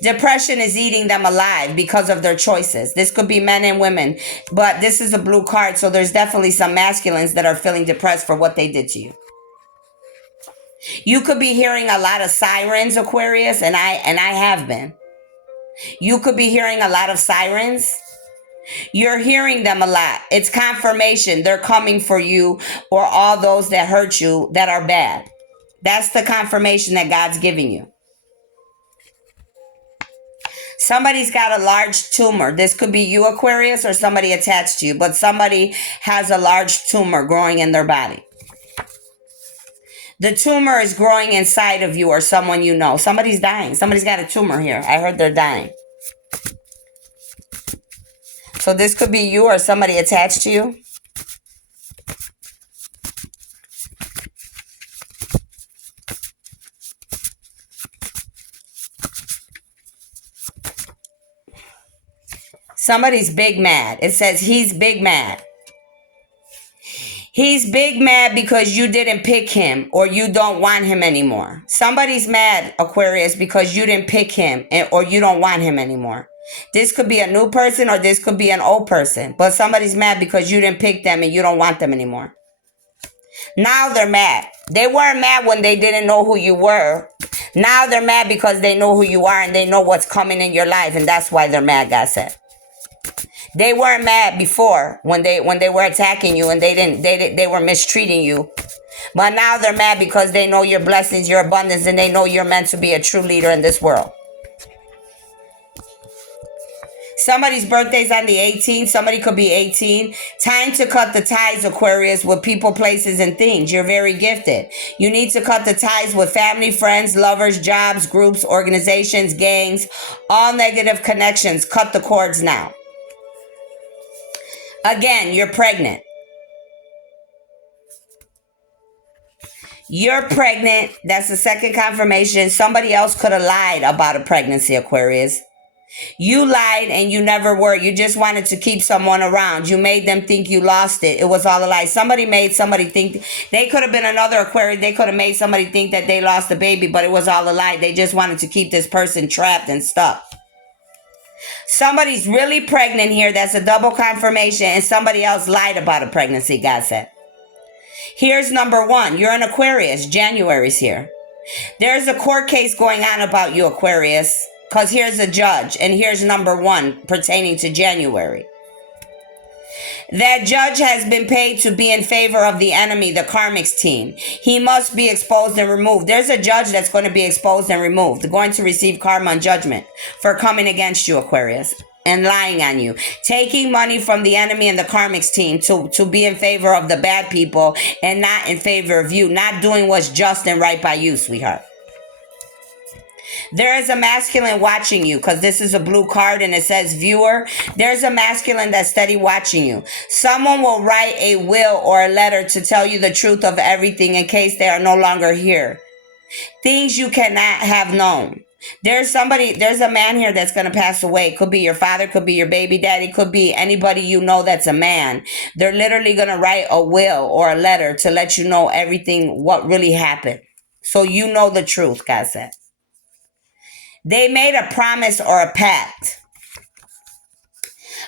Depression is eating them alive because of their choices. This could be men and women, but this is a blue card, so there's definitely some masculines that are feeling depressed for what they did to you. You could be hearing a lot of sirens, Aquarius, and I have been. You could be hearing a lot of sirens. You're hearing them a lot. It's confirmation. They're coming for you or all those that hurt you that are bad. That's the confirmation that God's giving you. Somebody's got a large tumor. This could be you, Aquarius, or somebody attached to you, but somebody has a large tumor growing in their body. The tumor is growing inside of you or someone you know. Somebody's dying. Somebody's got a tumor here. I heard they're dying. So this could be you or somebody attached to you. Somebody's big mad. It says he's big mad. He's big mad because you didn't pick him or you don't want him anymore. Somebody's mad, Aquarius, because you didn't pick him or you don't want him anymore. This could be a new person or this could be an old person, but somebody's mad because you didn't pick them and you don't want them anymore. Now they're mad. They weren't mad when they didn't know who you were. Now they're mad because they know who you are and they know what's coming in your life, and that's why they're mad, God said. They weren't mad before when they were attacking you and they were mistreating you. But now they're mad because they know your blessings, your abundance, and they know you're meant to be a true leader in this world. Somebody's birthday's on the 18th. Somebody could be 18. Time to cut the ties, Aquarius, with people, places, and things. You're very gifted. You need to cut the ties with family, friends, lovers, jobs, groups, organizations, gangs, all negative connections. Cut the cords now. Again, you're pregnant. You're pregnant. That's the second confirmation. Somebody else could have lied about a pregnancy, Aquarius. You lied and you never were. You just wanted to keep someone around. You made them think you lost it. It was all a lie. Somebody made somebody think. They could have been another Aquarius. They could have made somebody think that they lost the baby, but it was all a lie. They just wanted to keep this person trapped and stuck. Somebody's really pregnant here. That's a double confirmation. And somebody else lied about a pregnancy, God said. Here's number 1. You're an Aquarius. January's here. There's a court case going on about you, Aquarius. Because here's a judge. And here's number 1 pertaining to January. That judge has been paid to be in favor of the enemy, the karmics team. He must be exposed and removed. There's a judge that's going to be exposed and removed, going to receive karma and judgment for coming against you, Aquarius, and lying on you. Taking money from the enemy and the karmics team to be in favor of the bad people and not in favor of you. Not doing what's just and right by you, sweetheart. There is a masculine watching you because this is a blue card and it says viewer. There's a masculine that's steady watching you. Someone will write a will or a letter to tell you the truth of everything in case they are no longer here. Things you cannot have known. There's a man here that's going to pass away. Could be your father, could be your baby daddy, could be anybody you know that's a man. They're literally going to write a will or a letter to let you know everything, what really happened. So you know the truth, God said. They made a promise or a pact.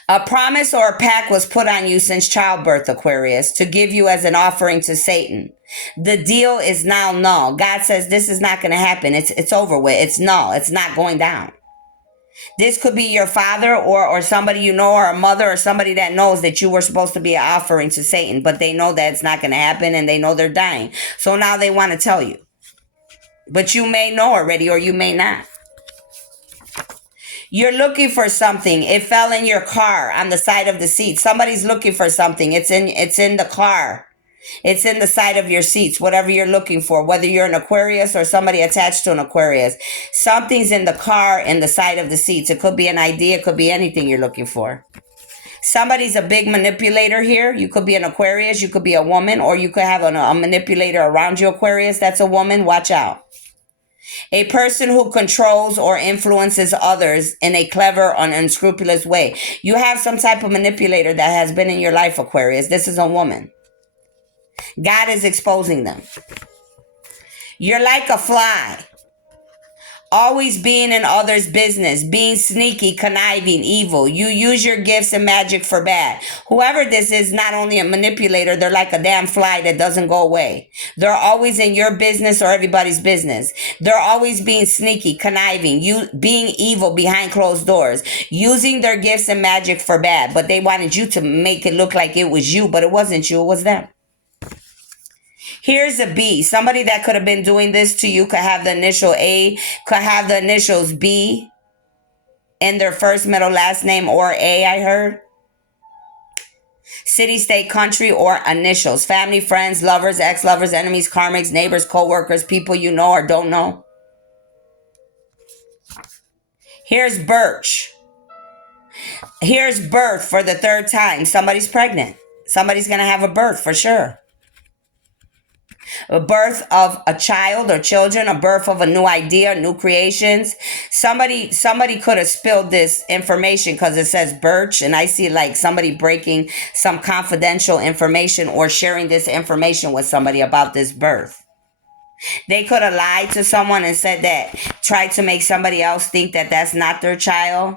A promise or a pact was put on you since childbirth, Aquarius, to give you as an offering to Satan. The deal is now null. God says this is not going to happen. It's over with. It's null. It's not going down. This could be your father or somebody you know, or a mother or somebody that knows that you were supposed to be an offering to Satan, but they know that it's not going to happen and they know they're dying. So now they want to tell you. But you may know already or you may not. You're looking for something. It fell in your car on the side of the seat. Somebody's looking for something. It's in the car. It's in the side of your seats, whatever you're looking for, whether you're an Aquarius or somebody attached to an Aquarius. Something's in the car, in the side of the seats. It could be an idea. It could be anything you're looking for. Somebody's a big manipulator here. You could be an Aquarius. You could be a woman, or you could have a manipulator around you, Aquarius. That's a woman. Watch out. A person who controls or influences others in a clever or unscrupulous way. You have some type of manipulator that has been in your life, Aquarius. This is a woman. God is exposing them. You're like a fly, always being in others' business, being sneaky, conniving, evil. You use your gifts and magic for bad. Whoever this is, not only a manipulator, they're like a damn fly that doesn't go away. They're always in your business or everybody's business. They're always being sneaky, conniving, you being evil behind closed doors, using their gifts and magic for bad. But they wanted you to make it look like it was you, but it wasn't you, it was them. Here's a B. Somebody that could have been doing this to you could have the initial A, could have the initials B in their first, middle, last name, or A, I heard. City, state, country, or initials. Family, friends, lovers, ex-lovers, enemies, karmics, neighbors, co-workers, people you know or don't know. Here's Birch. Here's birth for the third time. Somebody's pregnant. Somebody's going to have a birth for sure. A birth of a child or children, a birth of a new idea, new creations. Somebody could have spilled this information because it says Birch, and I see like somebody breaking some confidential information or sharing this information with somebody about this birth. They could have lied to someone and said that, tried to make somebody else think that that's not their child.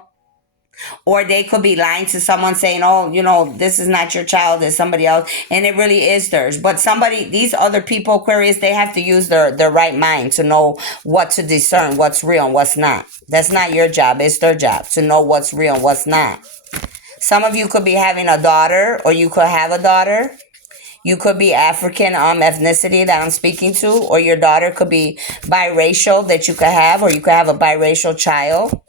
Or they could be lying to someone saying, oh, this is not your child, it's somebody else. And it really is theirs. But these other people, Aquarius, they have to use their right mind to know what to discern, what's real and what's not. That's not your job. It's their job to know what's real and what's not. Some of you could be having a daughter, or you could have a daughter. You could be African ethnicity that I'm speaking to, or your daughter could be biracial that you could have, or you could have a biracial child.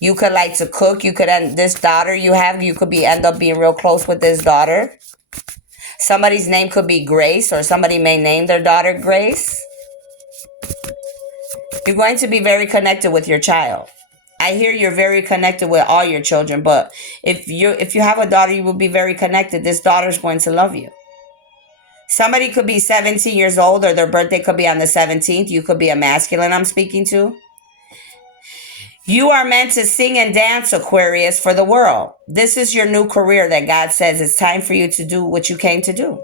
You could like to cook. You could this daughter you have, you could end up being real close with this daughter. Somebody's name could be Grace, or somebody may name their daughter Grace. You're going to be very connected with your child. I hear you're very connected with all your children, but if you have a daughter, you will be very connected. This daughter's going to love you. Somebody could be 17 years old, or their birthday could be on the 17th. You could be a masculine I'm speaking to. You are meant to sing and dance, Aquarius, for the world. This is your new career that God says it's time for you to do what you came to do.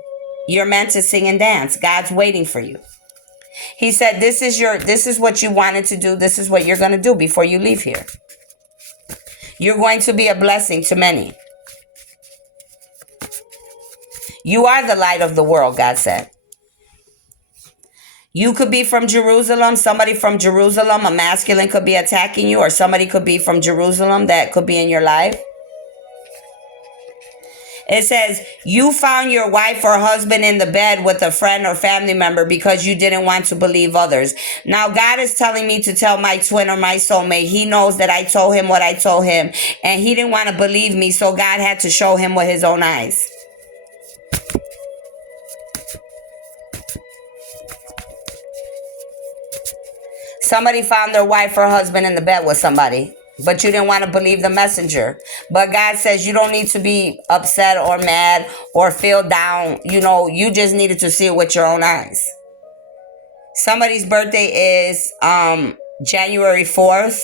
You're meant to sing and dance. God's waiting for you. He said, this is what you wanted to do. This is what you're going to do before you leave here. You're going to be a blessing to many. You are the light of the world, God said. You could be from Jerusalem. Somebody from Jerusalem, a masculine, could be attacking you, or somebody could be from Jerusalem that could be in your life. It says, you found your wife or husband in the bed with a friend or family member because you didn't want to believe others. Now, God is telling me to tell my twin or my soulmate. He knows that I told him what I told him, and he didn't want to believe me, so God had to show him with his own eyes. Somebody found their wife or husband in the bed with somebody, but you didn't want to believe the messenger. But God says you don't need to be upset or mad or feel down. You just needed to see it with your own eyes. Somebody's birthday is January 4th.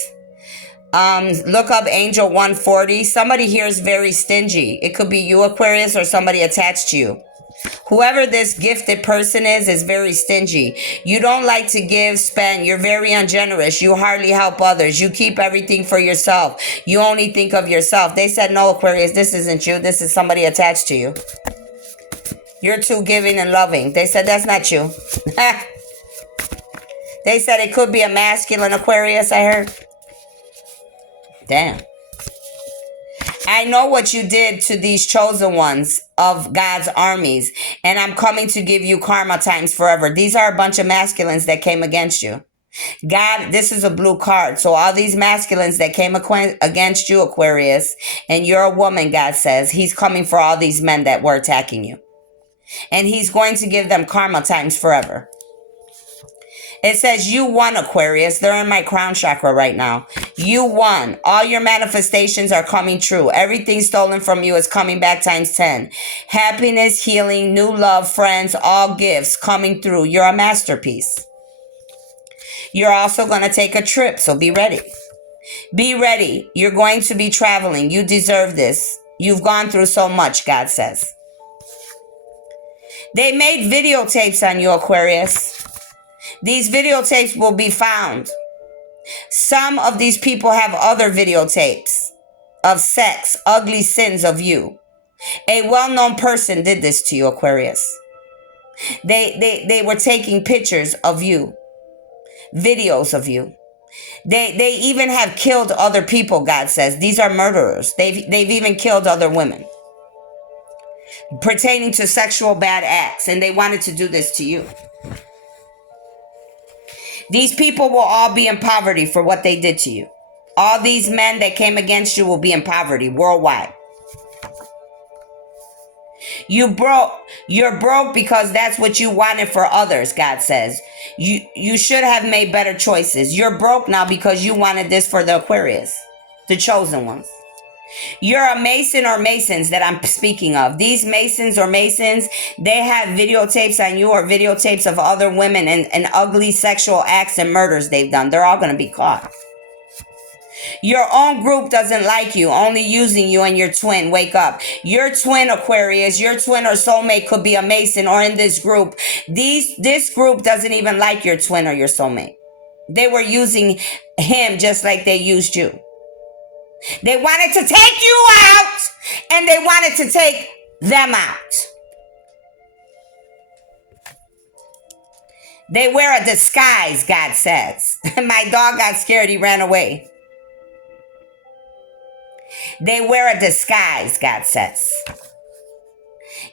Look up Angel 140. Somebody here is very stingy. It could be you, Aquarius, or somebody attached to you. Whoever this gifted person is very stingy. You don't like to give, spend. You're very ungenerous. You hardly help others. You keep everything for yourself. You only think of yourself. They said, no, Aquarius, this isn't you. This is somebody attached to you. You're too giving and loving. They said, that's not you. They said it could be a masculine Aquarius, I heard. Damn. I know what you did to these chosen ones of God's armies, and I'm coming to give you karma times forever. These are a bunch of masculines that came against you. God, this is a blue card. So all these masculines that came against you, Aquarius, and you're a woman, God says, he's coming for all these men that were attacking you. And he's going to give them karma times forever. It says you won, Aquarius. They're in my crown chakra right now. You won. All your manifestations are coming true. Everything stolen from you is coming back times 10. Happiness, healing, new love, friends, all gifts coming through. You're a masterpiece. You're also going to take a trip, so be ready. Be ready. You're going to be traveling. You deserve this. You've gone through so much, God says. They made videotapes on you, Aquarius. These videotapes will be found. Some of these people have other videotapes of sex, ugly sins of you. A well-known person did this to you, Aquarius. They were taking pictures of you, videos of you. They even have killed other people, God says. These are murderers. They've even killed other women pertaining to sexual bad acts, and they wanted to do this to you. These people will all be in poverty for what they did to you. All these men that came against you will be in poverty worldwide. You're broke because that's what you wanted for others, God says. You should have made better choices. You're broke now because you wanted this for the Aquarius, the chosen ones. You're a Mason or Masons that I'm speaking of. These Masons or Masons, they have videotapes on you or videotapes of other women and ugly sexual acts and murders they've done. They're all going to be caught. Your own group doesn't like you, only using you and your twin. Wake up. Your twin, Aquarius, your twin or soulmate could be a Mason or in this group. This group doesn't even like your twin or your soulmate. They were using him just like they used you. They wanted to take you out and they wanted to take them out. They wear a disguise, God says. My dog got scared. He ran away. They wear a disguise, God says.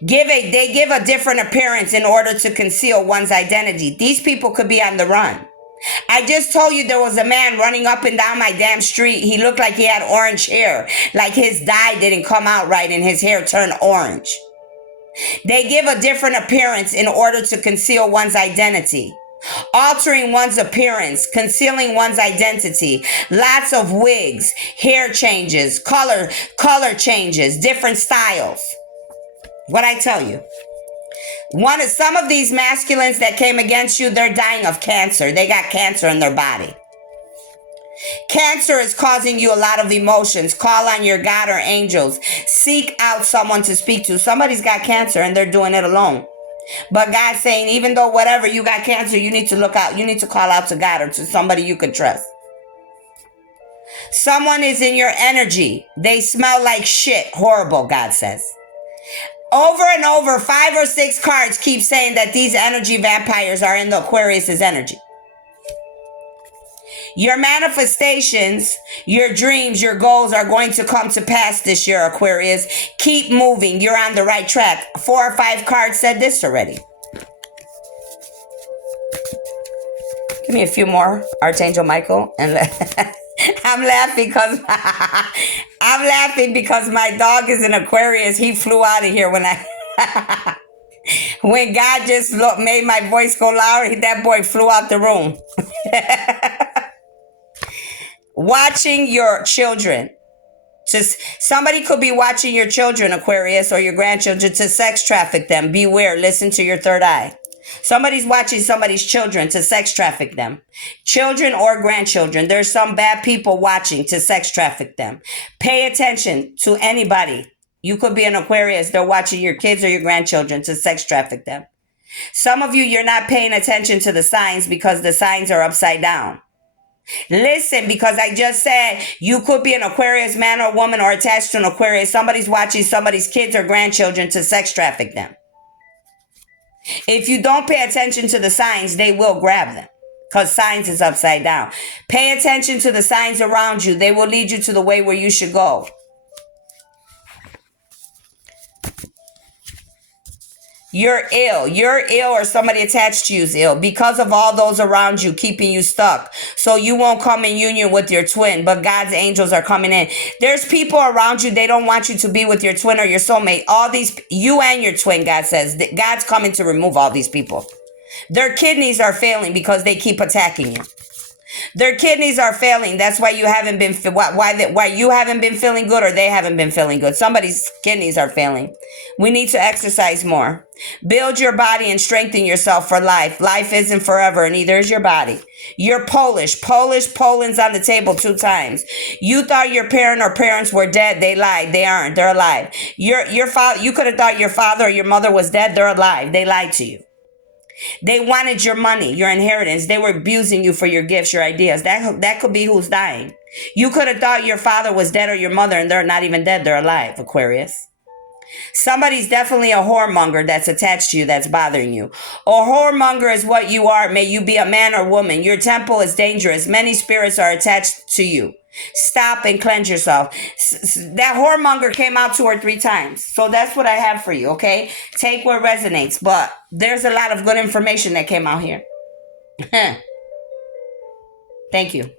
They give a different appearance in order to conceal one's identity. These people could be on the run. I just told you there was a man running up and down my damn street. He looked like he had orange hair, like his dye didn't come out right and his hair turned orange. They give a different appearance in order to conceal one's identity. Altering one's appearance, concealing one's identity, lots of wigs, hair changes, color changes, different styles. What I tell you. Some of these masculines that came against you, they're dying of cancer. They got cancer in their body. Cancer is causing you a lot of emotions. Call on your God or angels. Seek out someone to speak to. Somebody's got cancer and they're doing it alone. But God's saying, even though whatever you got cancer, you need to look out. You need to call out to God or to somebody you can trust. Someone is in your energy. They smell like shit. Horrible, God says. Over and over, 5 or 6 cards keep saying that these energy vampires are in the Aquarius's energy. Your manifestations, your dreams, your goals are going to come to pass this year, Aquarius. Keep moving. You're on the right track. 4 or 5 cards said this already. Give me a few more, Archangel Michael. And I'm laughing because my dog is an Aquarius. He flew out of here when when God just made my voice go louder. That boy flew out the room. Watching your children. Somebody could be watching your children, Aquarius, or your grandchildren to sex traffic them. Beware. Listen to your third eye. Somebody's watching somebody's children to sex traffic them. Children or grandchildren. There's some bad people watching to sex traffic them. Pay attention to anybody. You could be an Aquarius. They're watching your kids or your grandchildren to sex traffic them. Some of you, you're not paying attention to the signs because the signs are upside down. Listen, because I just said you could be an Aquarius man or woman or attached to an Aquarius. Somebody's watching somebody's kids or grandchildren to sex traffic them. If you don't pay attention to the signs, they will grab them because signs is upside down. Pay attention to the signs around you. They will lead you to the way where you should go. You're ill. You're ill, or somebody attached to you is ill because of all those around you keeping you stuck. So you won't come in union with your twin, but God's angels are coming in. There's people around you, they don't want you to be with your twin or your soulmate. All these, you and your twin, God says, God's coming to remove all these people. Their kidneys are failing because they keep attacking you. Their kidneys are failing. That's why you haven't been why you haven't been feeling good, or they haven't been feeling good. Somebody's kidneys are failing. We need to exercise more. Build your body and strengthen yourself for life. Life isn't forever, and neither is your body. You're Polish. Poland's on the table 2 times. You thought your parent or parents were dead. They lied. They aren't. They're alive. Your father. You could have thought your father or your mother was dead. They're alive. They lied to you. They wanted your money, your inheritance. They were abusing you for your gifts, your ideas. That could be who's dying. You could have thought your father was dead or your mother, and they're not even dead. They're alive, Aquarius. Somebody's definitely a whoremonger that's attached to you, that's bothering you. A whoremonger is what you are. May you be a man or woman. Your temple is dangerous. Many spirits are attached to you. Stop and cleanse yourself. That whoremonger came out 2 or 3 times. So that's what I have for you, okay? Take what resonates. But there's a lot of good information that came out here. Thank you.